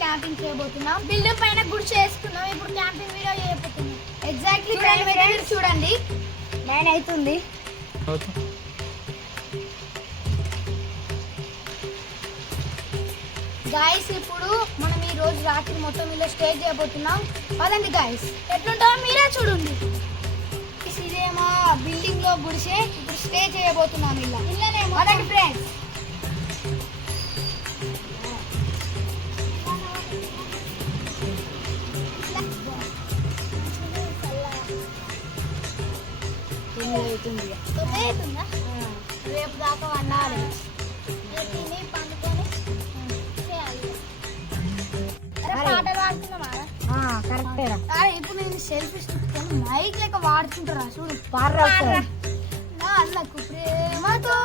Camping చేయబోతున్నాం. Building పైన గుడిసె వేసుకున్నాం. ఇప్పుడు క్యాంపింగ్ వీడియో చేయబోతున్నాం. ఎగ్జాక్ట్లీ చూడండి 9 అవుతుంది. గాయస్ ఇప్పుడు మనం ఈ రోజు రాత్రి మొత్తం ఇలా స్టే చేయబోతున్నాం. పదండి గాయస్, ఎట్లుంటావో మీరే చూడండి. ఇదేమో బిల్డింగ్ లో గుడిసే. ఇప్పుడు స్టే చేయబోతున్నాం ఇలానే. పదండి ఫ్రెండ్స్. రేపు దాకా వండాలి. తిని పండుకొని పాటలు పాడుతున్నామా? ఇప్పుడు నేను సెల్ఫీ తీసుకొని మైక్ లెక్క వాడుతుంటారా చూడు. నన్నకు ప్రేమతో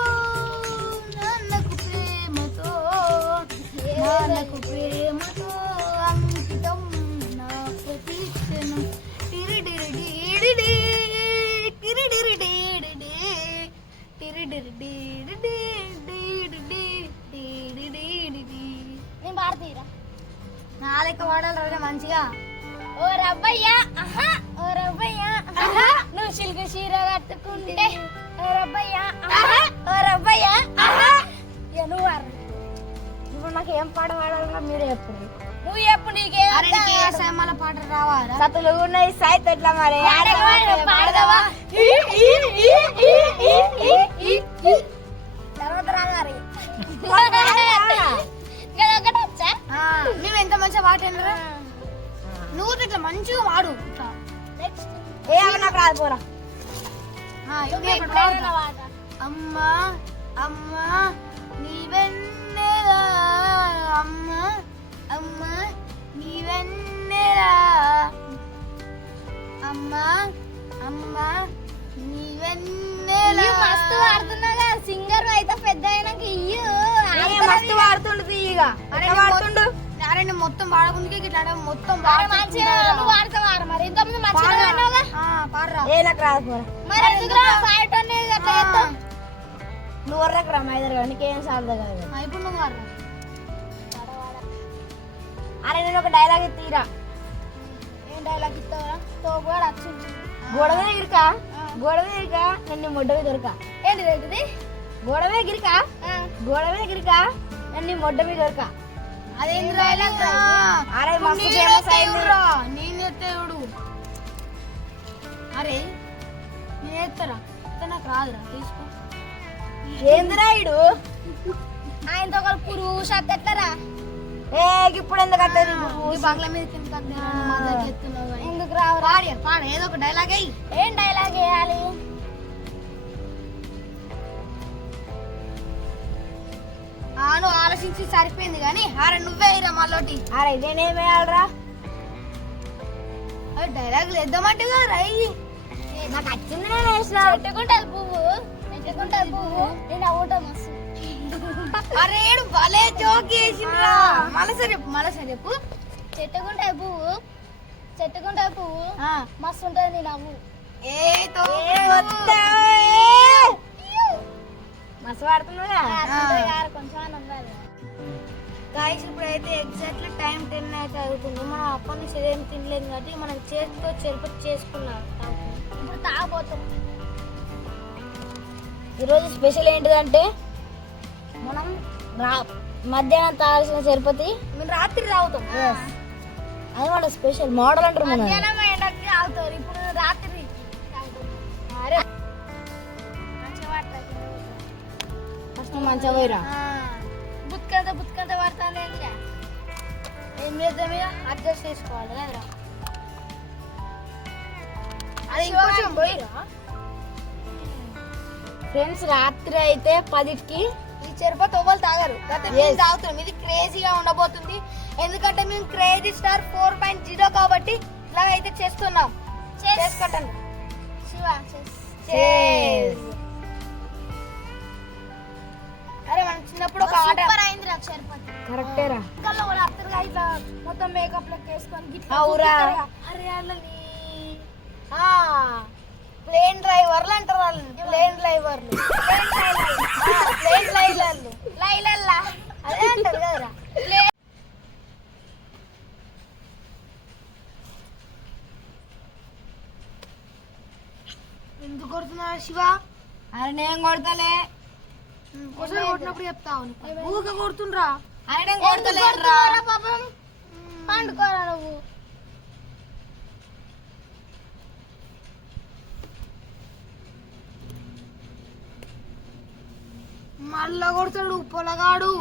నన్నకు ప్రేమతో నన్నకు ప్రేమతో అంకితం నా ప్రతీక్షణం. నేను పాడతీరా నా లెక్క వాడాలి రవి మంచిగా. ఓ రవ్వయ్యా ఆహా, ఓ రవ్వయ్యా ఆహా, నువ్వు సిల్క్ చీర కట్టుకుంటే ఓ రవ్వయ్యా ఆహా, ఓ రవ్వయ్యా ఆహా. నువ్వు ఇప్పుడు నాకు ఏం పాట పాడాలన్నా మీరే చెప్పండి. నువ్వు చెప్పు. నీకే పాట రావాలా? సతులు ఉన్నాయి సాయిత్ ఎట్లా మరి పాడదావా? తర్వాత రాగారి మేము ఎంత మంచిగా పాట వినరా? నువ్వు ఇట్లా మంచిగా వాడు. నాకు రాదు పోరా. అమ్మా అమ్మా నీవెన్నెలా, అమ్మా అమ్మా నీవెన్నెలా, అమ్మా అమ్మా నీవెన్నెలా. మస్తు వాడుతున్నాగా సింగర్ అయితే పెద్ద అయినాక ఇయ్యు. మస్తు వాడుతుండు ఇక. వాడుతుండు. అరే నేను మొత్తం వాడకుందుకే ఇట్లా మొత్తం వాడతావా? మరి ఇంతకుముందు నువ్వు వర్రకు రా మా దగ్గర. నీకేం సాధ కాదు. ఇప్పుడు నువ్వు వాడరా. అరే నేను ఒక డైలాగ్ తీరా. ఏం డైలాగ్ ఇస్తావా? తోగోడు వచ్చింది. గొడవే గిరికా గొడవే గిరికా నన్ను మొడ్డవి దొరక. ఏంటిది? గొడవే గిరికా గొడవే గిరికా నన్ను మొడ్డవి దొరక. అదేంటి డైలాగ్? అరే మస్తు ఫేమస్ అయ్యిందిరా. నేను ఎత్తేవుడు. అరే నేను ఎత్తరా? నాకు రాదురా. తీసుకో. ఏందిరా ఇడు? ఆయనతో ఒక పురుగు షాప్ ఎట్లరా? ఇప్పుడు ఎందుకు అత్తది? బంగ్లా మీద ఎందుకు రావు? పాడ ఏదో ఒక డైలాగ్ అయ్యి. ఏం డైలాగ్ వేయాలి? నువ్వు ఆలోచించి సరిపోయింది కానీ అరే నువ్వే ఇరా మళ్ళీ. అరే నేనేం వేయాలరా? అరే డైలాగులు వేద్దామంటే కదా రయ్యి. నాకు వచ్చింది నేను వేసిన. పెట్టుకుంటుంది పువ్వు పెట్టుకుంటుంది పువ్వు. నేను అవుతా మస్తు. అరే భలే జోక్ వేసిండ్రా. మలసరి చెప్పు. చెట్టుకుంటాయి పువ్వు చెట్టుకుంటాయి పువ్వు మస్తు ఉంటుంది నీ నవ్వు. మస్తు వాడుతున్నావుగా. కొంచెం ఉండాలి. గాయస్ ఇప్పుడైతే ఎగ్జాక్ట్లీ టైం 10 అయితే అవుతుంది. మనం అప్పటి నుంచి ఏం తినలేదు కాబట్టి మనం చేతితో చెరుపతి చేసుకున్నాం. ఇప్పుడు తాగబోతాం. ఈరోజు స్పెషల్ ఏంటిదంటే మనం మధ్యాహ్నం తాగాల్సిన చెరుపతి మేము రాత్రి తాగుతాం. అది మన స్పెషల్ మోడల్ అంటారు. మధ్యాహ్నం ఎండకి తాగుతారు. ఇప్పుడు రాత్రి ఫస్ట్ మంచిగా పోయిరా. బుత్కంత పడతాను. ఏం చేద్దాం ఇక అడ్జస్ట్ చేసుకోవాలి కదరా. అది ఇంకొంచెం పోయిరా. ఫ్రెండ్స్ రాత్రి అయితే 10కి ఈ చెరుపతి ఒవ్వలు తాగరు. మేము తాగుతాం. ఇది క్రేజీగా ఉండబోతుంది. ఎందుకంటే మేము క్రేజీ స్టార్ 4.0 కాబట్టి ఇలాగైతే చేస్తున్నాం. చేసుకోండి. అరే మనం చిన్నప్పుడు ఒక ఆట అయింది రా చెరుపతి. కరెక్టేరా. మొత్తం మేకప్ లెక్క వేసుకొని అరే వాళ్ళని ప్లేన్ డ్రైవర్లు అంటారు. వాళ్ళని ప్లేన్ డ్రైవర్లు. శివ. అరే నేను కొడతలే, ఒకసారి కొట్టినప్పుడు చెప్తావు. ఊరికే కొడుతుండ్రా. అరే నేను కొడతలేరా పాపం, పండుకోరా నువ్వు. మళ్ళా కొడుతాడు పొలగాడు.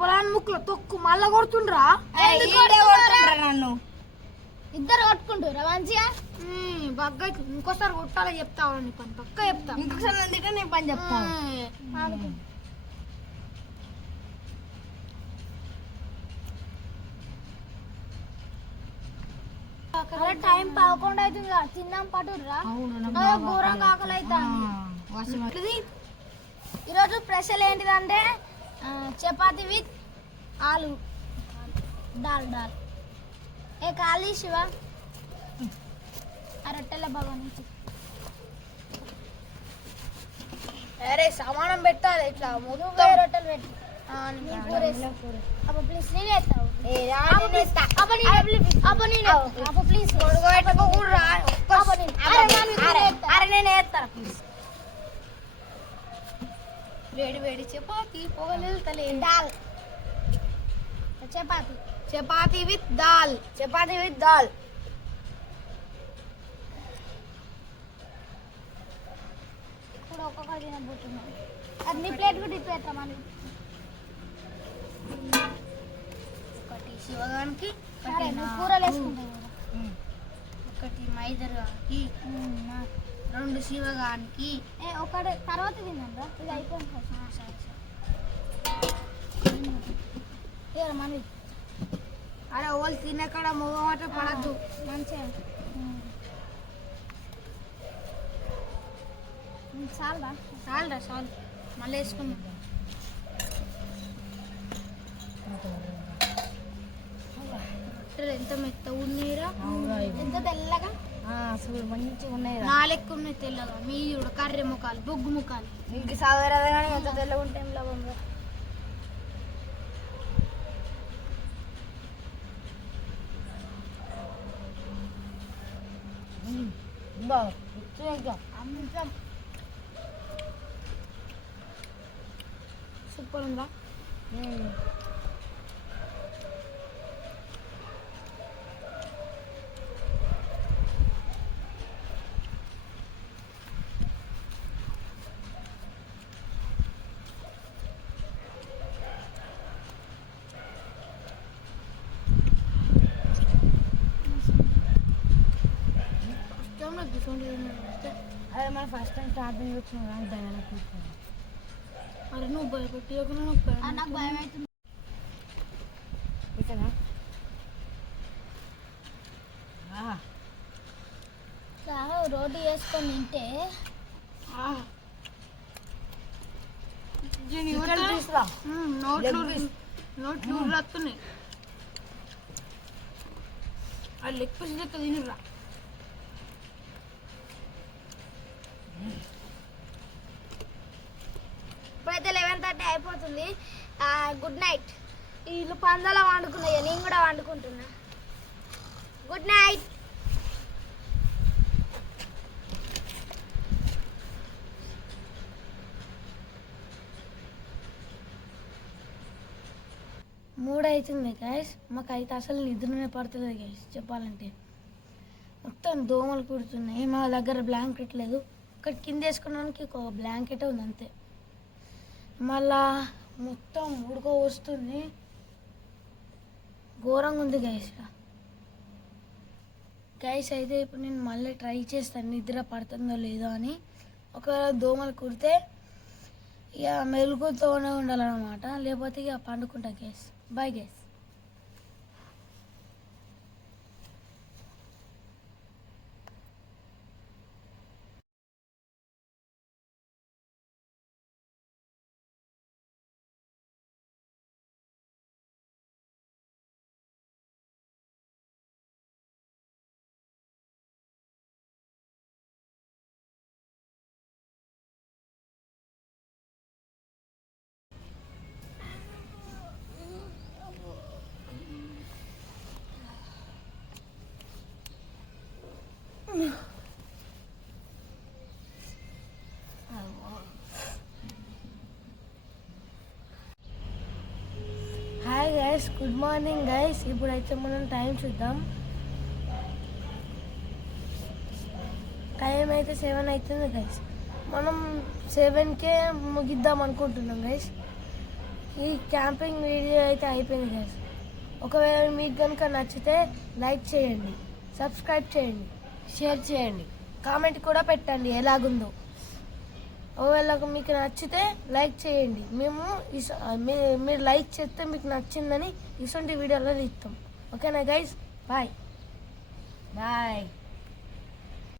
పొలాన్ని ముక్కులో తొక్కు మళ్ళా కొడుతుండ్రా. నన్ను ఇద్దరు కొట్టుకుంటారా మంచిగా. బగ్గ ఇంకోసారి కొట్టాలని చెప్తావు నీ పని పక్క చెప్తా. ఇంకోసారి అందుకే నీ పని చెప్తా. టైం 11 అవుతుంది, తిన్నాం పట్టురా. ఘోరంగా ఆకలి అవుతుంది. ఈరోజు స్పెషల్ ఏంటిదంటే చపాతి విత్ ఆలు దాల్ దాల్. ఏ ఖాళీ శివ ఆ రొట్టెల బాగా నుంచి. అరే సమానం పెట్టాలి ఇట్లా మొత్తం రొట్టెలు పెట్టి. ప్లీజ్ నేను ఎత్తావు. వేడి వేడి చపాతి పొగలు దాల్. చపాతి చపాతి విత్ దాల్. చపాతి విత్ దాల్. ఇప్పుడు ఒక్కొక్కటి తినబోతున్నాం. అన్ని ప్లేట్ కూడా ఇప్పేస్తామని. ఒకటి శివగానికి, కూరలు వేసుకుంటాం. ఒకటి మైదర్గానికి, 2 శివగానికి. ఒకటి తర్వాత తిందా ఇది అయిపోయింది. సరే మళ్ళీ. అరే వాళ్ళు తినక్కడ మొగమాట పడద్దు మంచిగా. చాలరా చాలరా చాలు మళ్ళీ వేసుకున్నాం. ఎంత మెత్తగా ఉన్నాయిరా, ఎంత తెల్లగా అసలు మంచిగా ఉన్నాయి. నాలెక్క ఉన్నాయి తెల్లగా. మీది కూడా కర్రె ముఖాలు, బొగ్గు ముఖాలు. ఇంక సాగరాదు కానీ ఎంత తెల్లగా ఉంటాయి లాభంగా. సూపర్ ఉందా. అరే మన ఫస్ట్ టైం స్టార్టింగ్ వచ్చిన భయం. అరే నువ్వు భయపెట్టి నాకు భయం అవుతుంది. రోటీ వేసుకొని తింటే నోట్లు వస్తున్నాయి. అది లెగ్ పీస్ లెక్క తినరా. ఇప్పుడైతే 11:30 అయిపోతుంది. Good night. వీళ్ళు పందాలో వండుకున్నాయి, నేను కూడా వండుకుంటున్నా. Good night. మూడు అవుతుంది గైస్. మాకైతే అసలు నిద్రనే పడుతుంది గైస్. చెప్పాలంటే మొత్తం దోమలు కుడుతున్నాయి. మా దగ్గర బ్లాంకెట్ లేదు. ఇక్కడ కింద వేసుకోవడానికి ఒక బ్లాంకెట్ ఉంది అంతే. మళ్ళా మొత్తం ఉడుకో వస్తుంది, ఘోరంగా ఉంది గైస్. గైస్ అయితే ఇప్పుడు నేను మళ్ళీ ట్రై చేస్తాను నిద్ర పడుతుందో లేదో అని. ఒకవేళ దోమలు కుడితే ఇక మెలుగుతోనే ఉండాలన్నమాట, లేకపోతే ఇక పండుకుంటా guys. Bye guys. Guys good morning guys. ఇప్పుడైతే మనం టైం చూద్దాం. టైం అయితే 7 అవుతుంది గైస్. మనం 7కే ముగిద్దాం అనుకుంటున్నాం గైస్. ఈ క్యాంపింగ్ వీడియో అయితే అయిపోయింది గైస్. ఒకవేళ మీకు కనుక నచ్చితే లైక్ చేయండి, సబ్స్క్రైబ్ చేయండి, షేర్ చేయండి, కామెంట్ కూడా పెట్టండి ఎలాగుందో. ఒకవేళ మీకు నచ్చితే లైక్ చేయండి. మేము మీరు లైక్ చేస్తే మీకు నచ్చిందని ఇటువంటి వీడియోలో తీస్తాం. ఓకేనా గైస్? బాయ్.